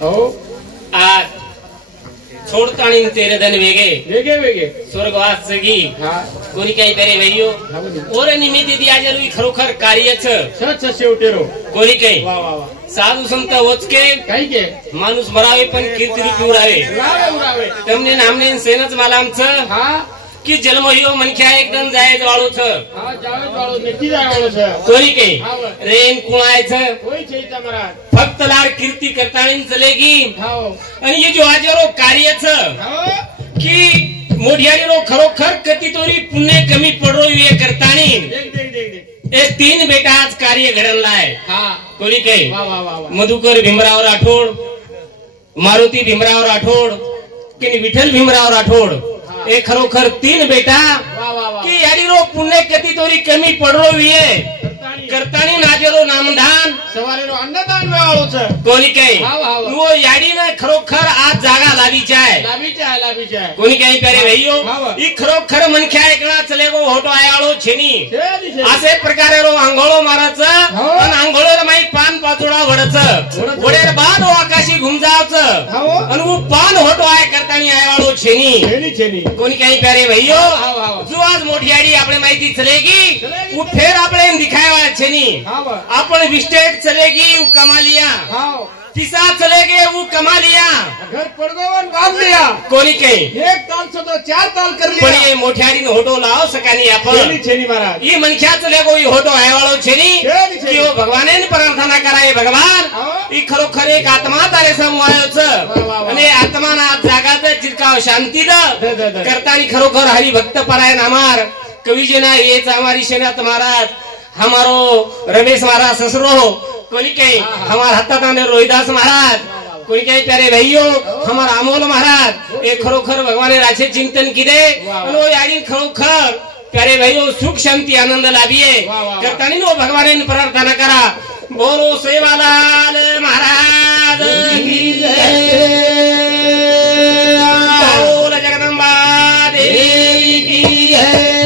हो आज छोडताणी तेरे धन वेगे वेगे वेगे स्वर्गवास जगी हा कोणी काही करे वैयो ओर निमित्त दियाजरू खरोखर कार्यच सच शेवटेरो कोणी काही वा वा वा साधू संत वचके काही के माणूस मरावे पण कीर्ती रूपी उरावे उरावे उरावे तमने नामने सेनच मला आमचं हा की जन्म ह्यो मनख्या एकदम जायच वाळूच हा जावे वाळो नक्की जावे वाळो छ कोणी काही रेन कुणायचं कोई चैता महाराज फक्त लाड कीर्ती करताणी चलेगी हो आणि ये जो आजरो कार्यच हो की मोढियारी खरोखर कती तोरी पुण्य कमी पडरो ये करताणी देख देख देख देख ए तीन बेटा आज कार्य घडलाय हा कोणी काही वा वा वा वा मधुकर भीमराव राठोड मारुती भीमराव राठोड की विठ्ठल भीमराव राठोड ए खरोखर तीन बेटा वा वा वा की यारी रो पुण्य कती तोरी कमी पडरो विये करतानी नाजेरो नामदान सवारेरो अन्नदान वाळो छ कोणी काही वा वा वा वो याडी ना खरोखर आज जागा लावीची आहे लाभीचे आहे कोणी काही करे भैयो वा वा. ही खरोखर मनख्या ऐकणा चले गो होटो आयाळो छेनी छेनी छेनी असे प्रकारे रो आंघोळो माराच हो. आणि आंघोळीवर माई पान पाचोडा वडच वडेर बाद हो आकाशी घुमजावच हो. आणि वो पान होटो आय करतानी आयाळो छेनी छेनी छेनी कोणी काही करे भैयो हा वा वा जो आज मोठी आडी आपले माहिती चलेगी चलेगी. वो फेर आपले दिखावा छेनी हा वा आपण विस्टेट चलेगी वो कमालिया हां पिसा चलेगे वो कमालिया घर पडगोवन बांध लिया कोणी काही एक ताल से तो चार ताल कर पण लिया ये मोठ्यारीन होटो लाव सकानी आपण छेनी छेनी महाराज ये मनख्या चले गो होटो आयवाळो छेनी छेनी छेनी. की वो भगवाने प्रार्थना कराय भगवान हो. ही खरोखर एक आत्मा तारे समवायोच वा, वा. आणि आत्मा ना जागात चिरकाव शांती द. करतानी खरोखर हरी भक्त परायण हमार कविजी ना येच हमारी शेनात महाराज हमारो रमेश महाराज ससुरो कोणी काही हमार हातात आने रोहिदास महाराज कोणी काही प्यारे भैयो हमार अमोल महाराज एक खरोखर भगवाने राचे चिंतन किदे नो याडी खरोखर प्यारे भैयो सुख शांती आनंद लाभिये करतानी नो भगवाने प्रार्थना करा बोलो सेवालाल महाराज की जय बोल जगदंबा देवी की जय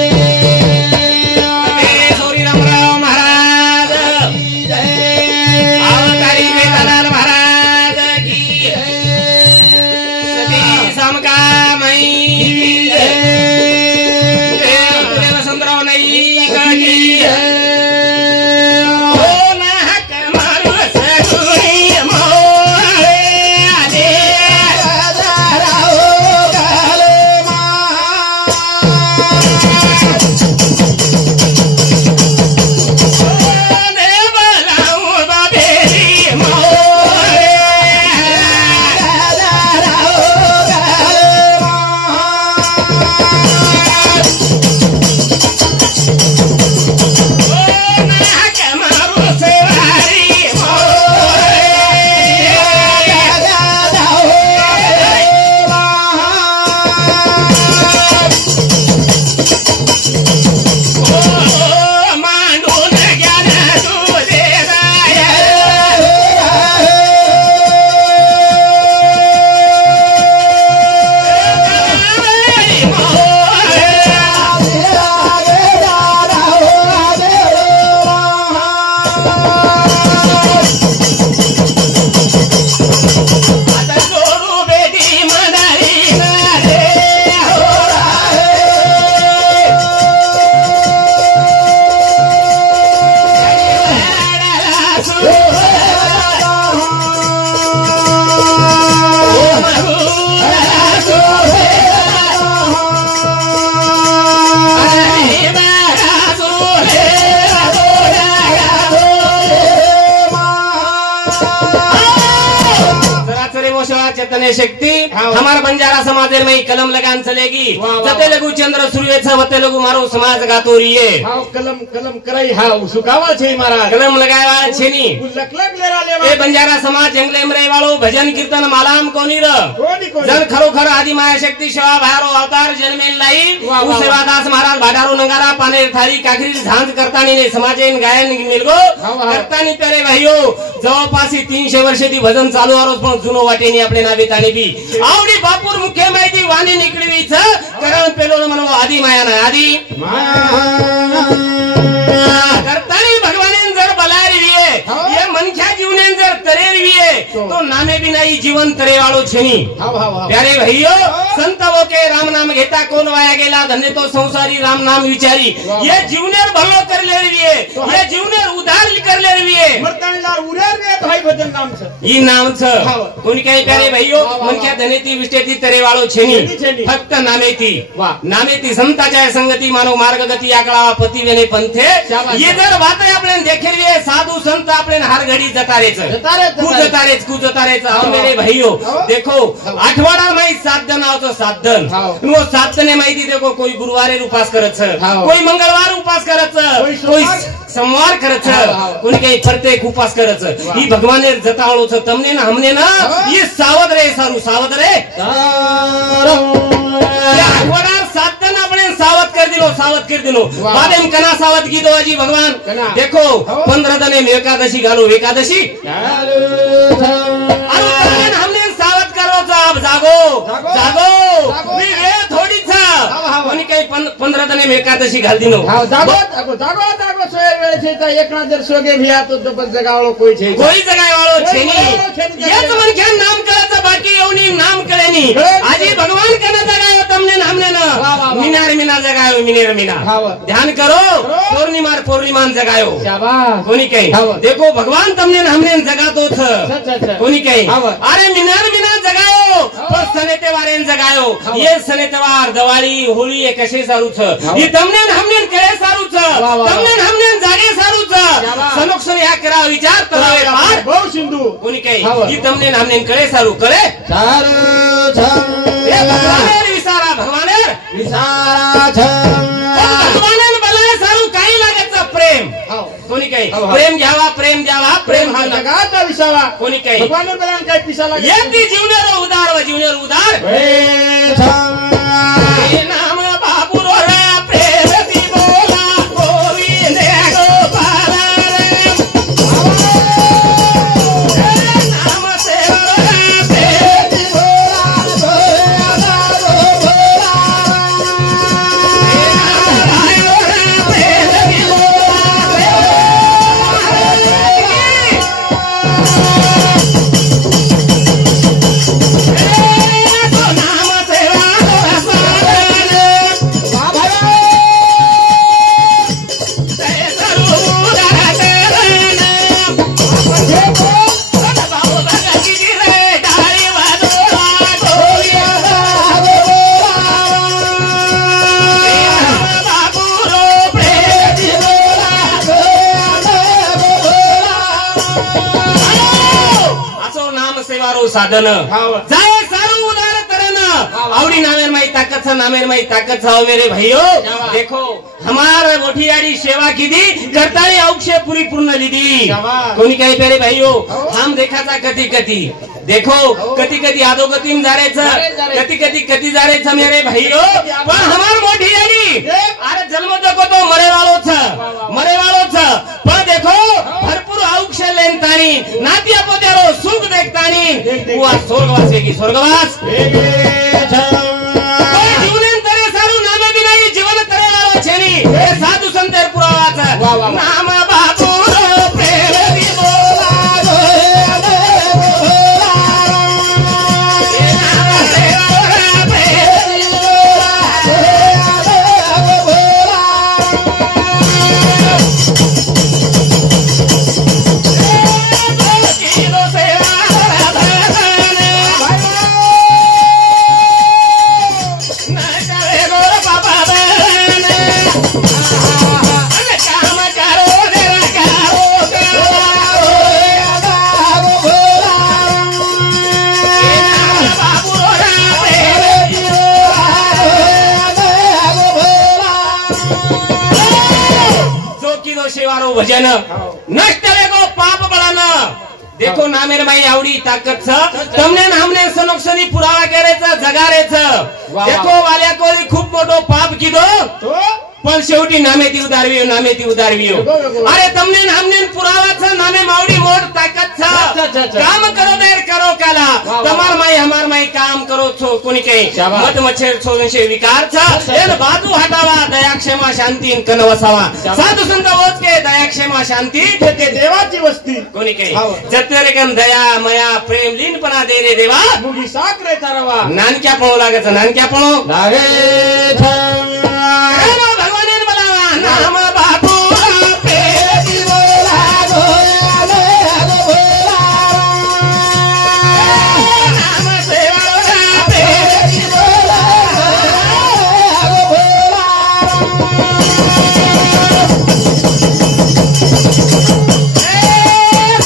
चेतने शक्ति हमारा बंजारा समाज में कलम लगान चलेगी जते लगू चंद्र सूर्य वते लगू मारो समाज गातो रिये कलम कलम कराई हा सुकावा छे महाराज कलम लगावा छेनी लकलक लेरा लेवा ए बंजारा समाज जंगले में रहे वालो भजन कीर्तन मालाम कोनी र कोनी कोनी जन खरोखर आदि माया शक्ति सेवा भारो अवतार जन्मेल लाई उ सेवादास महाराज भाडारो नगारा पाने थारी काखरी झांज करतानी ने समाजेन गायन मिलगो करतानी तेरे भाईयो जवळपास 300 वर्षाची भजन चालू आरोस पण जुनो वाटेनी आपले नावेतानी बी आवडी बापूर मुख्य माहिती वाणी निकळवी छ कारण पेलो म्हणो आदि माया ना आदि माया करतानी भगवानेन जर बलारी विये ये मनख्या जीवनेन जर तरेर विये तो नामे बिना ही जीवन तरे वाळो छे नी। हाव हाव हाव प्यारे भाईयो, संतो के राम नाम घेता कोण वाया गेला, धन्य तो संसारी राम नाम विचारी। ये जीवनेर भलो कर लेरवीए, ये जीवनेर उधार कर लेरवीए, मरताणीदार उरेर रे भाई भजन नाम छ ई नाम छ। कोणी काय प्यारे भाईयो, मन क्या धनेती विष्टेती तरे वाळो छे नी, फक्त नामेती। नामेती संताच्या संगती मानव मार्ग गती आकळा पती वेने पंथे। ये जर वात आपले देखेलिए साधु संत आपले हर घडी जतारेच कुजतारेच। आओ मेरे भाइयों, देखो आठवाडा में 7 दिन आवतो 7 दिन, वो 7 दिन माहिती देखो, कोई गुरुवारे उपास करत छ, कोई मंगळवार उपास करत छ, कोई सोमवार करत छ, कोणी काही प्रत्येक उपास करत छ। ही भगवाने जतावळो छ तमने ना हमने ना, ये सावध रे सारू सावध रे। आठवाडा 7 दिन अपने सावध कर दिलो बादेम कना सावध की दो जी भगवान। देखो 15 दिन में एकादशी घालो, एकादशी हमने सावध करो तो आप जागो वेळ थोडी था, कोणी काही 15 दिन में एकादशी घाल दिनो। जागो सोए वेळ छे त एकना जर सोगे भिया तो बस जगावाळो कोई छे, कोई जगावाळो छे नी। ये तो मन क्या नाम करायचं, बाकी एवढी नाम कळे नी। आजी भगवान कना जगायो तमने हमने ना, मीना जगायो मीना। ध्यान करो, पूर्णिमा जगायो कोणी काही। देखो भगवान तमने हमने जगातो छ, कोणी काही। अरे मीना जगायो, पण सने त्योहारे जगायो। ये सने त्योहार दिवाळी होळी ये कसे सारू छ, ये तमने हमने कळे सारू छ, तमने हमने जागे सारू छ। सनोक्षण ह्या करा विचार करावे पार बहु सिंधू कोणी काही। ये तमने हमने कळे सारू कळे भगवाने बोलाय सारू काही लागायचं प्रेम कोणी काही। प्रेम घ्यावा प्रेम हा जगाचा विसावा कोणी काही। भगवान बलान काय पिसाला येती जीवनेर उदार हे नाम बाबूरो रे प्रेम ती बोला गोविंद गोपाल रे नाम सेवा प्रेम ती साधन जाय सारू उदार करन आवडी नामेर माई ताकत छ मेरे भाइयों। देखो हमार मोठियाड़ी सेवा कीधी करताळी औक्षे पूरी पूर्ण लीधी कोणी काही प्यारे भाइयों। हम देखा था कधी देखो कधी आदोगतीम जारेच कधी जारेच मेरे भाइयों। पण हमार मोठियाड़ी अरे जन्म देखो तो मरे वालो छ पण देखो भरपूर औक्ष लेनतानी नातिया पोत्यारो सुख देखतानी हुआ स्वर्गवास की स्वर्गवास जीवन तरे सारू नामे बिना जीवन तरे वालो छेनी साधु संतेर पुरावा नाम बाबू प्रेम दी बोला भजन नष्ट वेगो पाप बळान। देखो नामेर माई आवडी ताकत छ तमने हमने सनोक्षणी पुरावा करायचा जगारेच। देखो वाल्या कोणी खूप मोठो पाप कीधो पण शेवटी नामेती उदारवियो अरे तमने हमने पुरावा छ नामे मावडी मोठ ताकत छ काम करो देर करो काला तमार माई हमार माई કઈ કામ કરો છો કોની કઈ શાબાશ. મત મચ્છર છો વિશે વિકાર છે એને બાજુ હટાવા દયા ક્ષમા શાંતિ કન વસાવા શાબાશ. સાધુ સંત બોધ કે દયા ક્ષમા શાંતિ ठेके देवाची वस्ती કોની કઈ હાવ. જત્યારે કેમ દયા મયા પ્રેમ લીનપણા દે રે દેવા मुगी साखरे तारवा નાનક્યાપણો લાગે છે નાનક્યાપણો लागे छे એનો ભગવાને બોલાવા નામ બાપુ આપે નામ સેવાળો આપે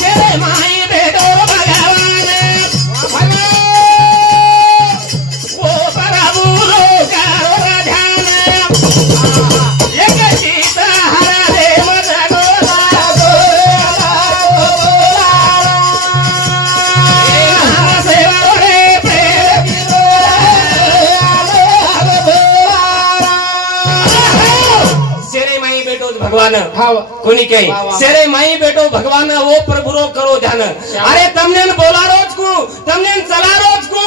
જેરે માઈ બેટો ભગવાન ઓ પ્રભુ રોકારો રાધાન એક સીતા હરા દે મદનો નામ સેવાળો રે પ્રેમ જેરે માઈ બેટો ભગવાન हाव કોની કઈ વાહ, વાહ. સેરે માઈ બેટો ભગવાન ઓ પ્રભુરો કરો ધ્યાન અરે તમને ન બોલારો જ કુ તમને ન ચલારો જ કુ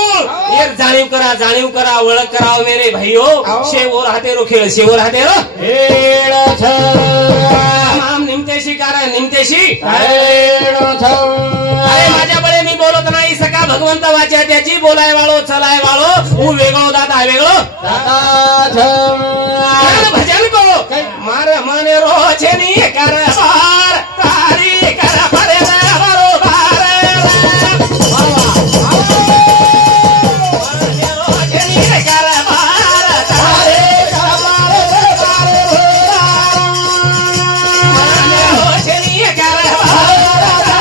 યાર જાણ્યું કરા ઓળખ કરાવ મેરે ભાઈઓ આવો. શેવોર હાથેરો ખેલ શેવોર હાથેરો हेळ छ આમ નિમતેશી કારા નિમતેશી हेळ छ અરે माझ्या बळे मी बोलत नाही सका भगवंत वाच्या त्याची बोलाय वाळो चलाय वाळो હું વેગળો દાતા વેગળો दादा छ ભજન કો માર મને રો છે ની કરબાર તારી કર પરે બરોબર મને રો છે ની કરબાર તારી મને રો છે ની કરબાર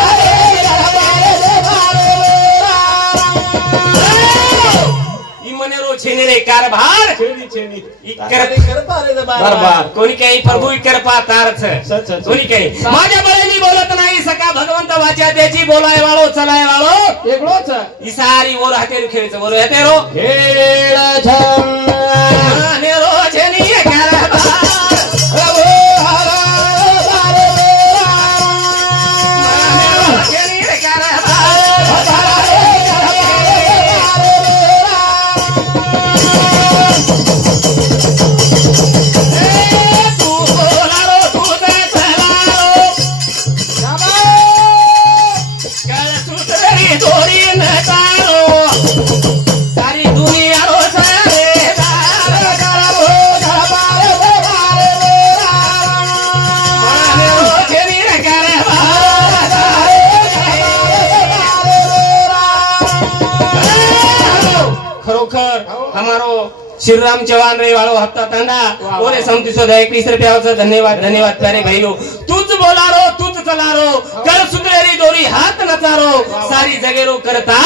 ઈ મને રો છે ને રે કારભાર छेनी छेनी ઈ કર बरोबर कोणी काही प्रभू कृपा तारच सच. कोणी काही माझ्या बळेनी बोलत नाही सका भगवंत वाच्या त्याची बोलाय वाळो चलाय वाळो एकलो छ ही सारी ओर हातेर खेळचं बरोबर हातेरो हेळ छ आणि रोजनी करबार प्रभु हर आणि रोजनी करबार तू बोलारो तू ते चलारो कळ सुतरी दोरी न तारो सारी दुनिया रो सारे आणि रोजनी करबार खरोखर हमारो श्रीराम चव्हाण रे वाळो हत्ता तांडा ओरे समतीसो 21 रुपयाचं धन्यवाद धन्यवाद प्यारे भाईयो तूच बोलारो तूच चलारो कर सुतरेरी दोरी हाथ नचारो सारी जगेरो करता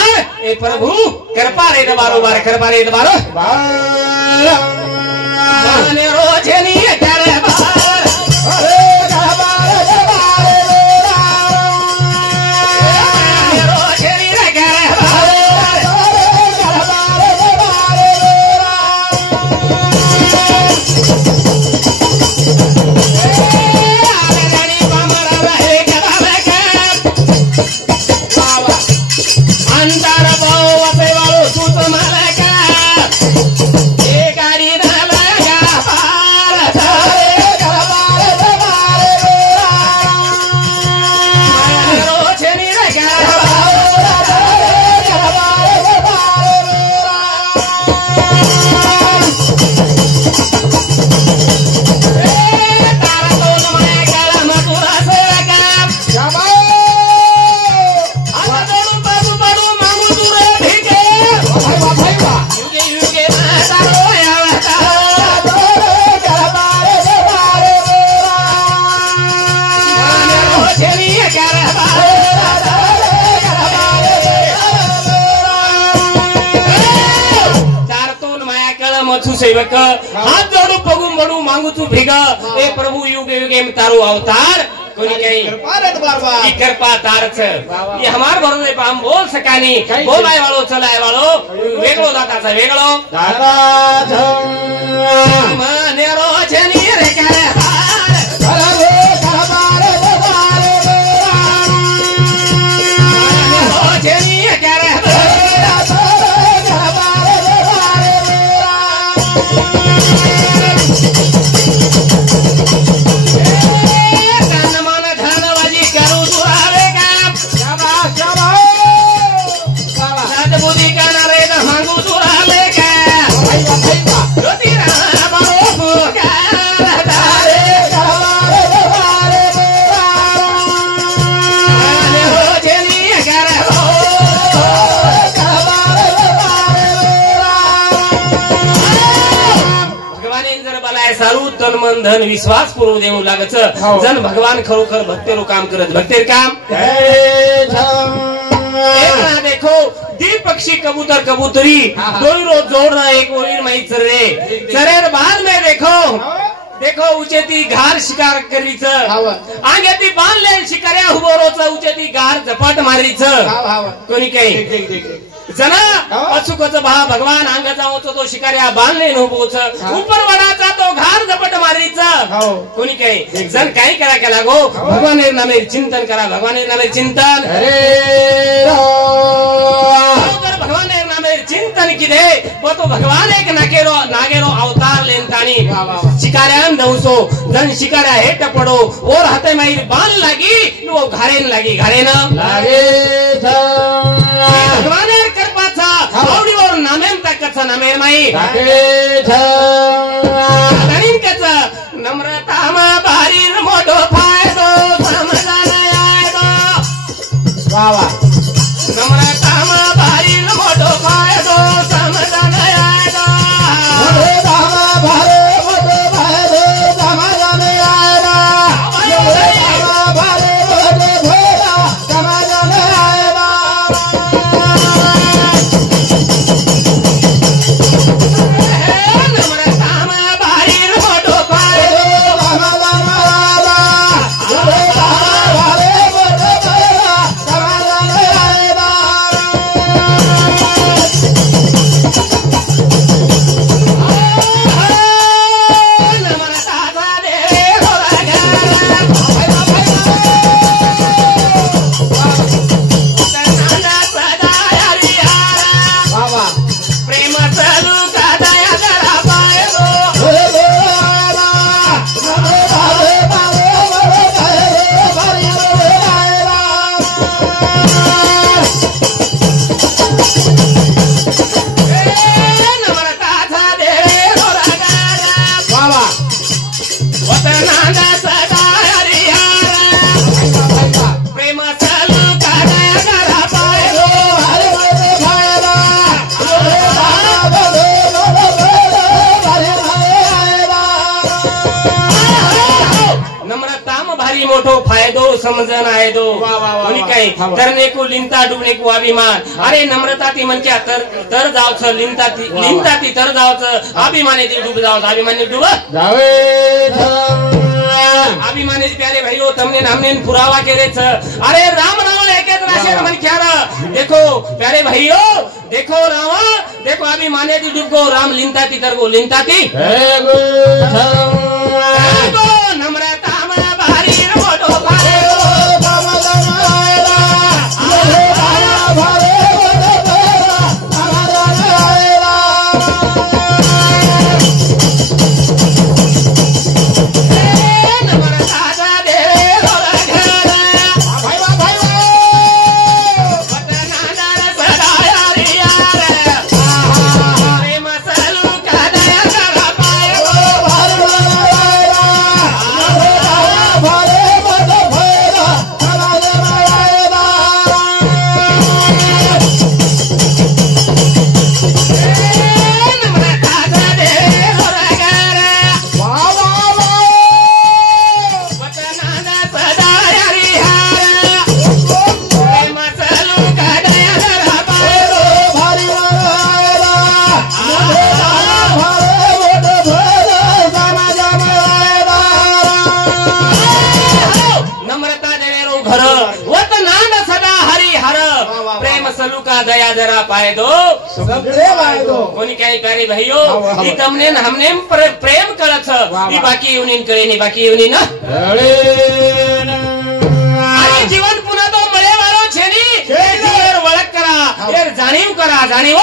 ए प्रभु कृपा रे बारोबार कृपा रे बारो माने रोजनी करबार माने रोजनी करबार अंतर भाऊ असे वाळू तूच मला का हे गाडी लगा पार रोजनी मथु सेवक हाथ जोड़ू पगू मड़ू मांगू तू भीगा ए प्रभु युगे युगे में तारो अवतार कोनी कहीं की कृपा तार छ ये हमार भरोसे पे हम बोल सकानी बोलाय वालो चलाय वालो वेगळो दाता छ वेगळो दादा छ माने रो छनी रे करे हरे धन विश्वास पुरवू देऊ लागच हो. जन भगवान खरोखर भक्तेरो काम करत भक्तेर काम देखो दीप पक्षी कबूतर कबूतरी हाँ। दोई रोज जोड़ रहा एक ओर मई चरे चरेर बाद में देखो उचेती घार शिकार करीच आगे ती बांधले शिकाऱ्या हुबोरोच उचेती घार झपाट मारीच कोणी काही जना अचुकच भा भगवान अंग जावचो तो शिकाऱ्या बांधले नुबोच ऊपर वडाचा तो घार झपट मारीच कोणी काही जण काही करा केला गो भगवान नामे चिंतन करा भगवान नामे चिंतन भगवान नामे चिंतन किदे वो तो भगवान एक नागेरो अवतार लेनतानी शिकाऱ्यान दवसो जन शिकाऱ्या हेट पडो और हाते माई बांध लागी वो घारेन लागी घारेन भगवान कृपाचा आवडीवर नामेम ताकचा नामेर माई नम्रतामा भारी मोठो फायदो समजायला नम्रतामा भारी मोठो फायदो समजायला मोठो फायदो समजन आहे दो कोणी काही करणे को लिंता डुबणे को अभिमान अरे नम्रता ती म्हणत्या तर जावच लिंता ती तर जावच अभिमाने ती डूब जावच अभिमाने डूब जावे अभिमाने प्यारे भाईओ तमने हमने पुरावा केले छ अरे राम राम लेकेच राशे मन क्यारा देखो प्यारे भाईओ देखो राम देखो अभिमाने ती डूब गो राम लिंता ती कर गो लिंता ती नम्रता दया जरा पाए दो कोणी काही प्यारे भाईओ ही तमने हमने प्रेम कळत ही बाकी युनिन करे नाही बाकी युनिन आणि जीवन पुन्हा तो मळे वाळो छेनी जीवर वळख करा यार जाणीव करा जाणीव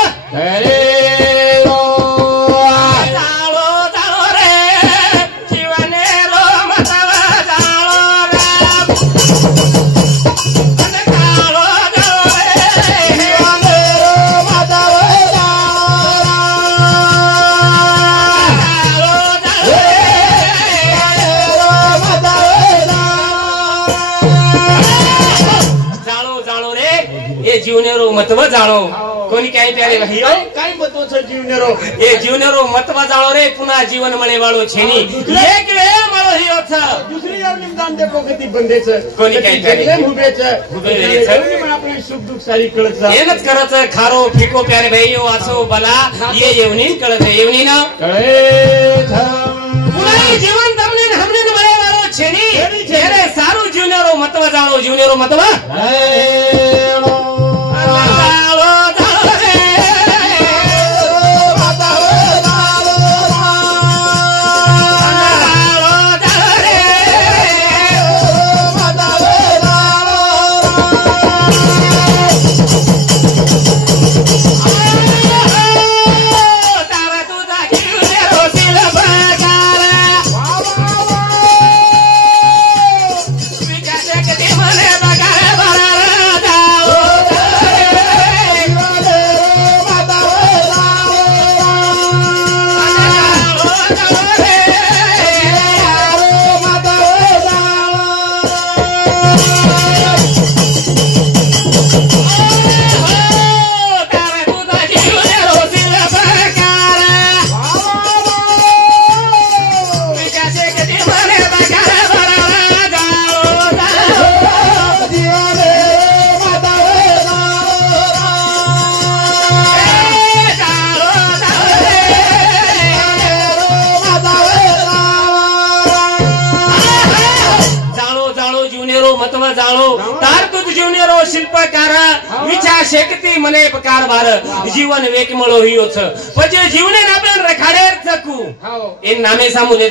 जीवनेरो मत મતવ જાણો કોની ક્યાંય ત્યારે ભાઈઓ કઈ મતો છે જીવનેરો એ જીવનેરો મતવ જાણો રે પુના જીવન મળે વાળો છે ની એક રે મારો હિયો છે दुसरी यार निमदान देखो किती बंदे છે કોની ક્યાંય ત્યારે ઉભે છે ઉભે રહે છે પણ આપણે સુખ દુઃખ સારી કળત છે એમ જ કરો છે ખારો ફીકો પ્યારે ભાઈઓ આસો ભલા એ એવની કળે છે એવની ના કળે છે પુના જીવન તમને ને હમને ને મળે વાળો છે ની ત્યારે સારું જીવનેરો મતવ જાણો જીવનેરો મતવ शिल्पकार विचार शक्ती मने प्रकार बार जीवन वेक मळो हियो छ पछे जीवने नापे रखाडे सकू इन नामे सामू ले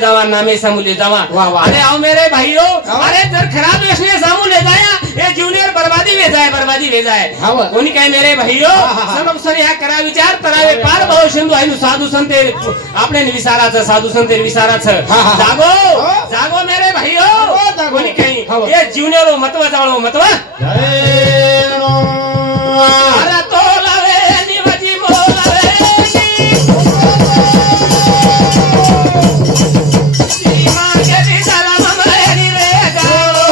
जावा अरे आओ मेरे भाइयों अरे जर खराब वेशने सामू ले जाया ये जीवने बर्बादी वे जाए कोनी काय मेरे भाइयों सब सरी हा करा विचार तरावे पार भाव सिंधु आयनु साधु संते आपने विचारा छ साधु संते विचारा छ जागो मेरे भाइयों कोनी काय ये जीवनेरो मतवा जाळो मतवा अरे तो लावे निवजी मोलावे सीमा के दिसला ममरेनी रे जाओ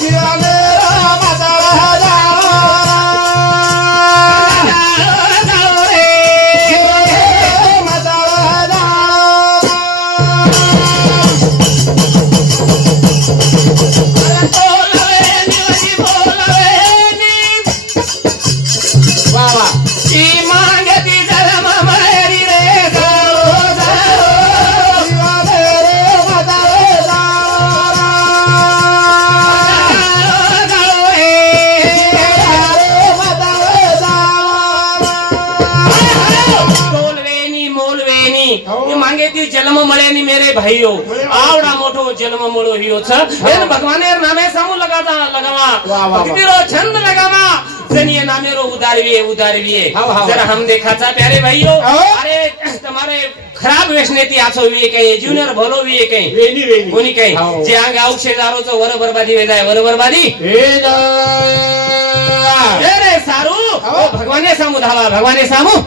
दिया मेरा मसाला जाओ रे मसाला जन्म मळे नी मेरे भाइयों आवड़ा मोटो जन्म मळो हियो छ एन भगवाने नामे सामू लगावा भक्तिरो छंद लगावा जनिए नामेरो उदारवीए जरा हम देखा था प्यारे भाइयों अरे तुम्हारे खराब वेशनेती आछो वीए कई जूनियर भलो वीए कई वेनी कोनी कई जे आंगे औक्षेदारो तो वर बर्बादी वे जाए वर बर्बादी अरे सारू भगवाने सामू धावा भगवाने सामू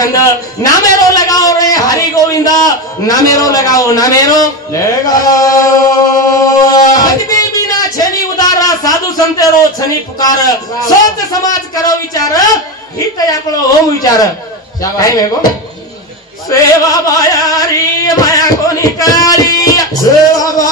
छंद नामेरो लगाओ रे हरि गोविंदा नामेरो लगाओ नामेरो भक्ति बिना छनी उदारा साधु संतेरो छनी पुकार सोच समाज करो विचार हित आपलो ओम विचार काय मेगो सेवा बायारी माया कोणी काळी सेवा